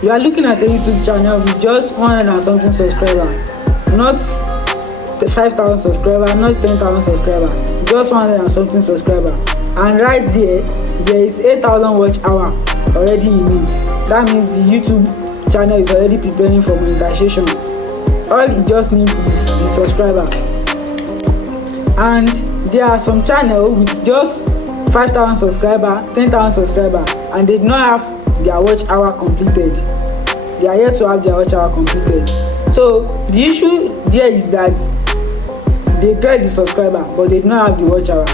You are looking at a YouTube channel with just 100 and something subscriber, not 5,000 subscriber, not 10,000 subscriber, just 100 and something subscriber, and right there is 8,000 watch hour already in it. That means the YouTube channel is already preparing for monetization. All it just needs is the subscriber. And there are some channels with just 5,000 subscriber, 10,000 subscriber, and they do not have their watch hour completed. They are yet to have their watch hour completed. So the issue there is that they get the subscriber but they do not have the watch hour,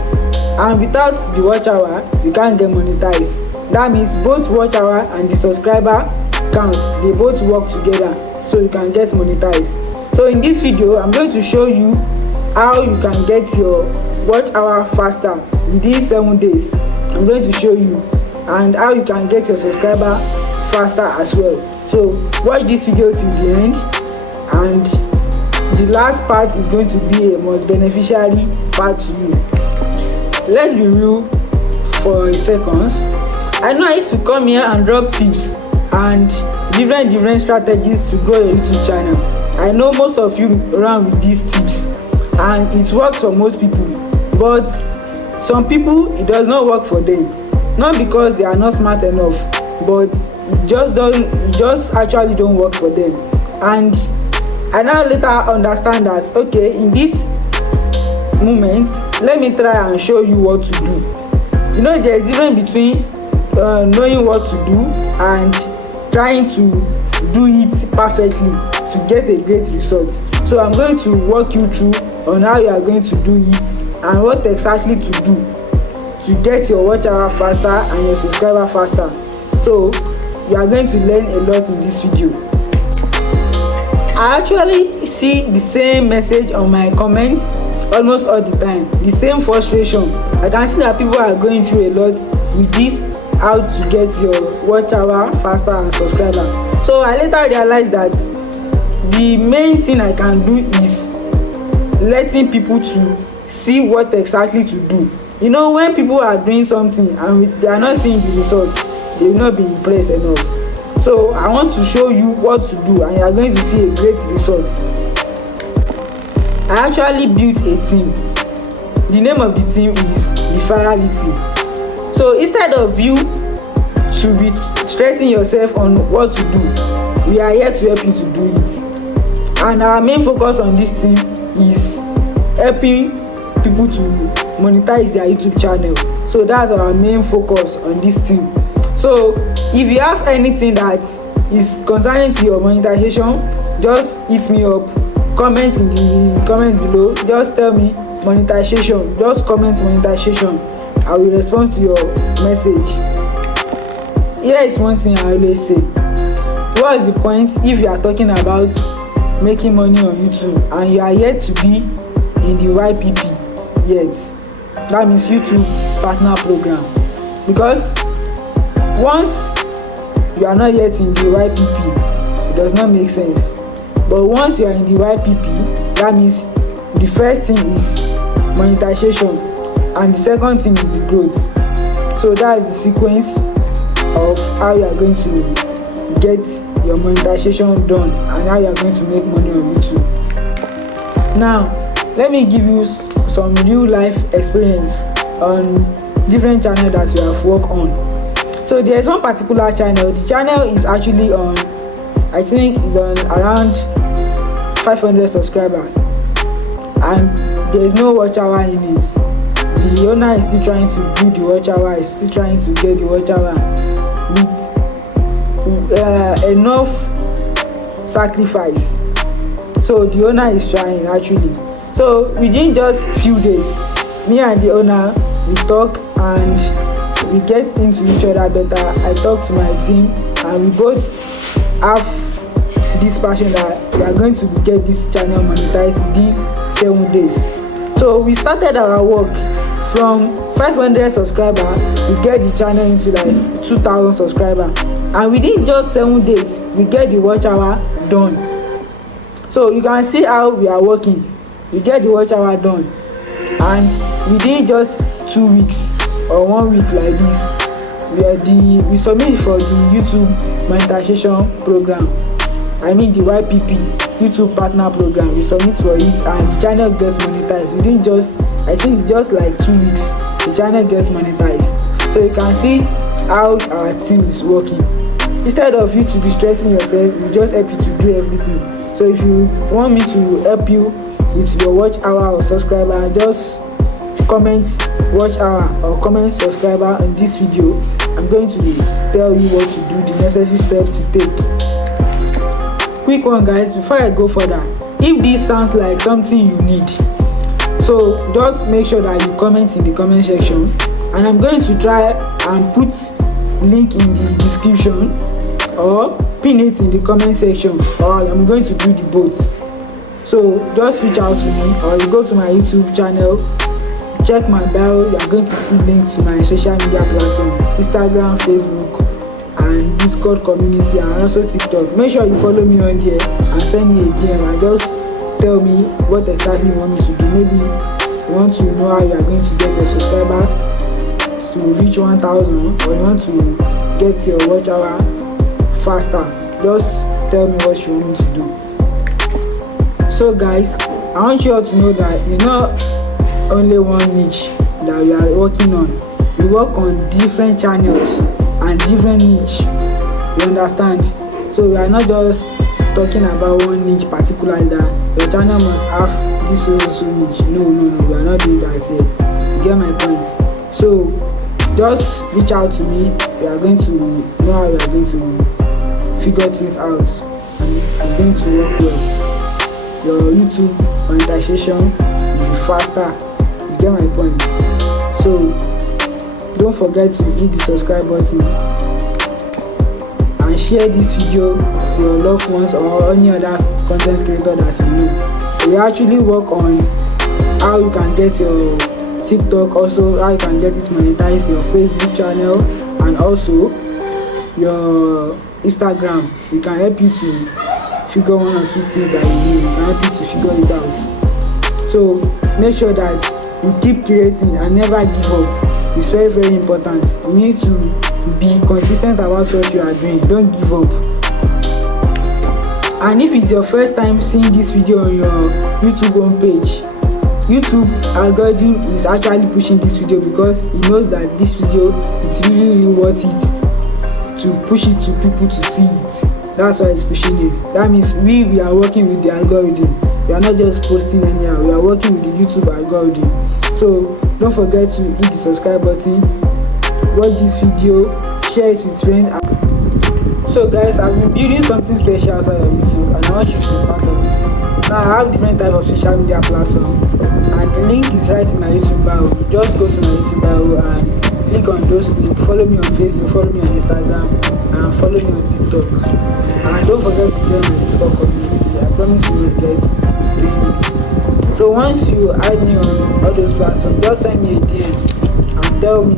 and without the watch hour you can't get monetized. That means both watch hour and the subscriber count, they both work together so you can get monetized. So in this video I'm going to show you how you can get your watch hour faster within 7 days. I'm going to show you, and how you can get your subscriber faster as well. So watch this video till the end, and the last part is going to be a most beneficiary part to you. Let's be real for a second. I know I used to come here and drop tips and different strategies to grow your YouTube channel. I know most of you run with these tips and it works for most people, but some people it does not work for them, not because they are not smart enough, but it just actually don't work for them. And I now later understand that okay, in this moment let me try and show you what to do. You know, there is difference between knowing what to do and trying to do it perfectly to get a great result. So I'm going to walk you through on how you are going to do it and what exactly to do to get your watch hour faster and your subscriber faster. So you are going to learn a lot in this video. I actually see the same message on my comments almost all the time, the same frustration. I can see that people are going through a lot with this, how to get your watch hour faster and subscriber. So I later realized that the main thing I can do is letting people to see what exactly to do. You know, when people are doing something and they are not seeing the results, they will not be impressed enough. So I want to show you what to do and you are going to see a great result. I actually built a team. The name of the team is the Virality. So instead of you to be stressing yourself on what to do, we are here to help you to do it. And our main focus on this team is helping people to monetize their YouTube channel. So that's our main focus on this team. So if you have anything that is concerning to your monetization, just hit me up, comment in the comments below, just tell me monetization, just comment monetization. I will respond to your message. Here is one thing I always say: what is the point if you are talking about making money on YouTube and you are yet to be in the YPP yet? That means YouTube Partner Program. Because once you are not yet in the YPP, it does not make sense. But once you are in the YPP, that means the first thing is monetization and the second thing is the growth. So that is the sequence of how you are going to get your monetization done and how you are going to make money on YouTube. Now let me give you some real life experience on different channels that you have worked on. So there is one particular channel. The channel is actually on, I think is on around 500 subscribers and there is no watch hour in it. The owner is still trying to do the watch hour, is still trying to get the watch hour with enough sacrifice. So the owner is trying actually. So within just few days, me and the owner, we talk and we get into each other better. I talk to my team and we both have this passion that we are going to get this channel monetized within 7 days. So we started our work from 500 subscribers, we get the channel into like 2,000 subscribers, and within just 7 days we get the watch hour done. So you can see how we are working. We get the watch hour done and within just 2 weeks or 1 week like this, we submit for the YouTube monetization program. I mean the YPP, YouTube partner program. We submit for it and the channel gets monetized within just like 2 weeks. The channel gets monetized. So you can see how our team is working. Instead of you to be stressing yourself, we just help you to do everything. So if you want me to help you with your watch hour or subscriber, just comment watch hour or comment subscriber in this video. I'm going to tell you what to do, the necessary steps to take. Quick one guys, before I go further, if this sounds like something you need, so just make sure that you comment in the comment section, and I'm going to try and put link in the description or pin it in the comment section, or I'm going to do the both. So just reach out to me, or you go to my YouTube channel, check my bio. You are going to see links to my social media platform, Instagram, Facebook, and Discord community, and also TikTok. Make sure you follow me on there and send me a DM and just tell me what exactly you want me to do. Maybe you want to know how you are going to get your subscriber to reach 1,000, or you want to get your watch hour faster. Just tell me what you want me to do. So guys, I want you all to know that it's not only one niche that we are working on. We work on different channels and different niche, you understand? So we are not just talking about one niche particularly that your channel must have this so niche. No, we are not doing that here. You get my point? So just reach out to me. We are going to know how we are going to figure things out, and it's going to work well. Your YouTube monetization will be faster. You get my point? So don't forget to hit the subscribe button and share this video to your loved ones or any other content creator that you know. We actually work on how you can get your TikTok, also how you can get it monetized, your Facebook channel, and also your Instagram. We can help you to figure one or two things that you need. We can help you to figure it out. So make sure that you keep creating and never give up. It's very, very important. You need to be consistent about what you are doing. Don't give up. And if it's your first time seeing this video on your YouTube homepage, YouTube algorithm is actually pushing this video because it knows that this video is really worth it to push it to people to see it. That's why it's pushing it. That means we are working with the algorithm. We are not just posting anyhow. We are working with the YouTube algorithm. So don't forget to hit the subscribe button, watch this video, share it with friends. So guys, I've been building something special outside of YouTube, and I want you to be part of it. Now I have different types of social media platforms, and the link is right in my YouTube bio. Just go to my YouTube bio and click on those links. Follow me on Facebook, follow me on Instagram, and follow me on TikTok. And don't forget to join my Discord community. I promise you will get doing it. So once you add me on all those platforms, just send me a DM and tell me